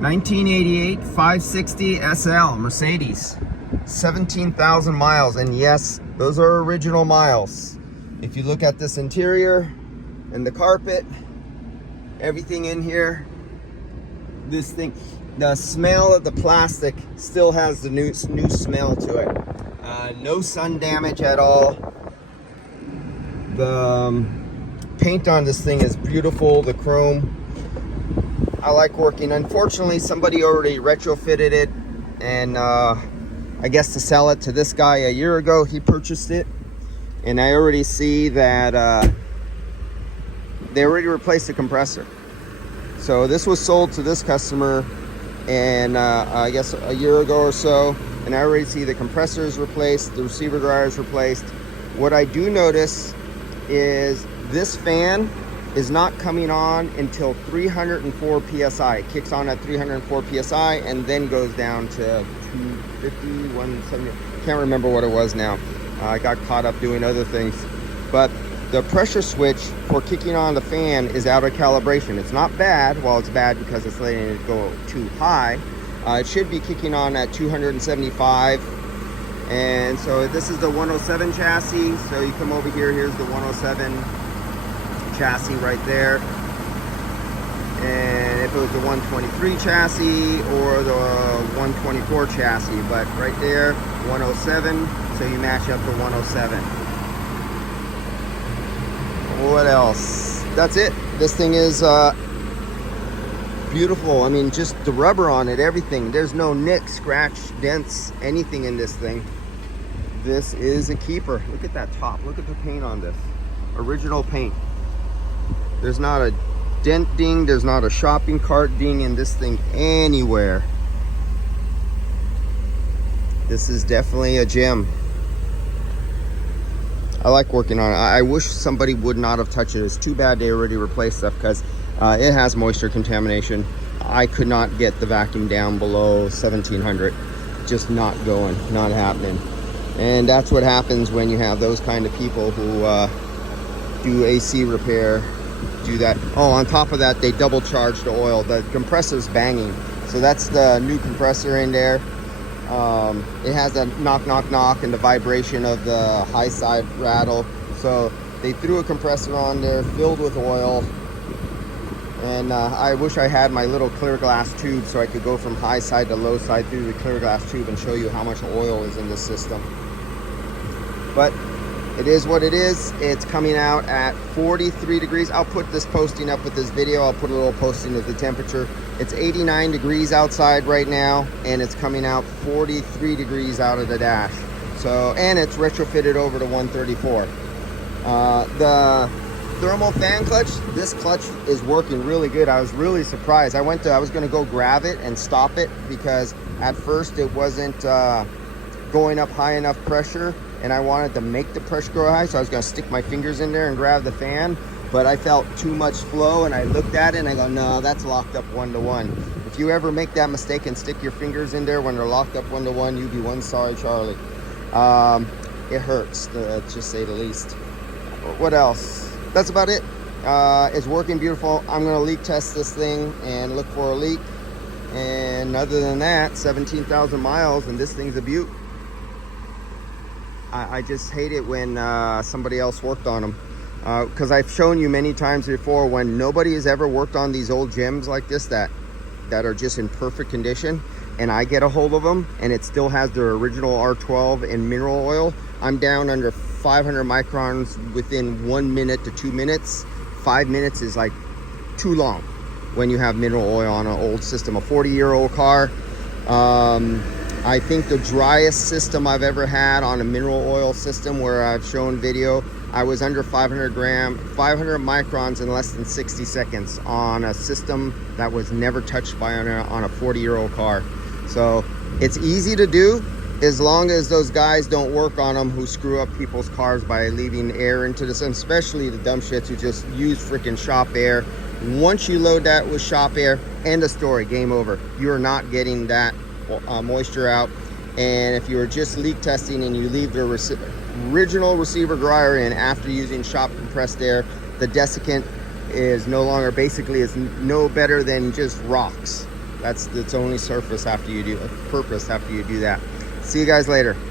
1988 560 SL Mercedes, 17,000 miles, and yes, those are original miles. If you look at this interior and the carpet, everything in here, this thing, the smell of the plastic still has the new smell to it. No sun damage at all. The paint on this thing is beautiful, the chrome. I like working. Unfortunately, somebody already retrofitted it, and I guess to sell it to this guy a year ago. He purchased it, and I already see that they already replaced the compressor. So this was sold to this customer, and I guess a year ago or so, and I already see the compressor is replaced, the receiver dryer is replaced. What I do notice is this fan is not coming on until 304 psi. It kicks on at 304 psi and then goes down to 250, 170. Can't remember what it was now. I got caught up doing other things. But the pressure switch for kicking on the fan is out of calibration. It's not bad. Well, it's bad because it's letting it go too high. It should be kicking on at 275. And so this is the 107 chassis. So you come over here, here's the 107 chassis right there. And if it was the 123 chassis or the 124 chassis, but right there, 107, so you match up to 107. What else? That's it. This thing is beautiful. I mean, just the rubber on it, everything. There's no nick, scratch, dents, anything in this thing. This is a keeper. Look at that top. Look at the paint on this. Original paint. There's not a dent ding, there's not a shopping cart ding in this thing anywhere. This is definitely a gem. I like working on it. I wish somebody would not have touched it. It's too bad they already replaced stuff, because it has moisture contamination. I could not get the vacuum down below 1700. Just not going, not happening. And that's what happens when you have those kind of people who do AC repair, do that. Oh, on top of that, they double charge the oil. The compressor's banging. So that's the new compressor in there. It has a knock, knock, knock, and the vibration of the high side rattle. So they threw a compressor on there filled with oil. And I wish I had my little clear glass tube so I could go from high side to low side through the clear glass tube and show you how much oil is in the system. But it is what it is. It's coming out at 43 degrees. I'll put this posting up with this video. I'll put a little posting of the temperature. It's 89 degrees outside right now, and it's coming out 43 degrees out of the dash. So, and it's retrofitted over to 134. The thermal fan clutch, this clutch is working really good. I was really surprised. I was gonna go grab it and stop it, because at first it wasn't going up high enough pressure, and I wanted to make the pressure go high, so I was gonna stick my fingers in there and grab the fan, but I felt too much flow, and I looked at it and I go, no, that's locked up 1-to-1. If you ever make that mistake and stick your fingers in there when they're locked up 1-to-1, you be one sorry Charlie. It hurts, to just say the least. What else? That's about it. It's working beautiful. I'm gonna leak test this thing and look for a leak, and other than that, 17,000 miles, and this thing's a beaut. I just hate it when somebody else worked on them, because I've shown you many times before, when nobody has ever worked on these old gems like this that are just in perfect condition, and I get a hold of them and it still has their original R12 and mineral oil, I'm down under 500 microns within 1 minute to 2 minutes. 5 minutes is like too long when you have mineral oil on an old system, a 40-year-old car. I think the driest system I've ever had on a mineral oil system, where I've shown video, I was under 500 microns in less than 60 seconds on a system that was never touched by on a 40-year-old car. So it's easy to do, as long as those guys don't work on them who screw up people's cars by leaving air into the system, especially the dumb shits who just use freaking shop air. Once you load that with shop air, end of story, game over. You're not getting that moisture out. And if you're just leak testing and you leave the original receiver dryer in after using shop compressed air, the desiccant is no longer, basically is no better than just rocks. That's its only purpose after you do that. See you guys later.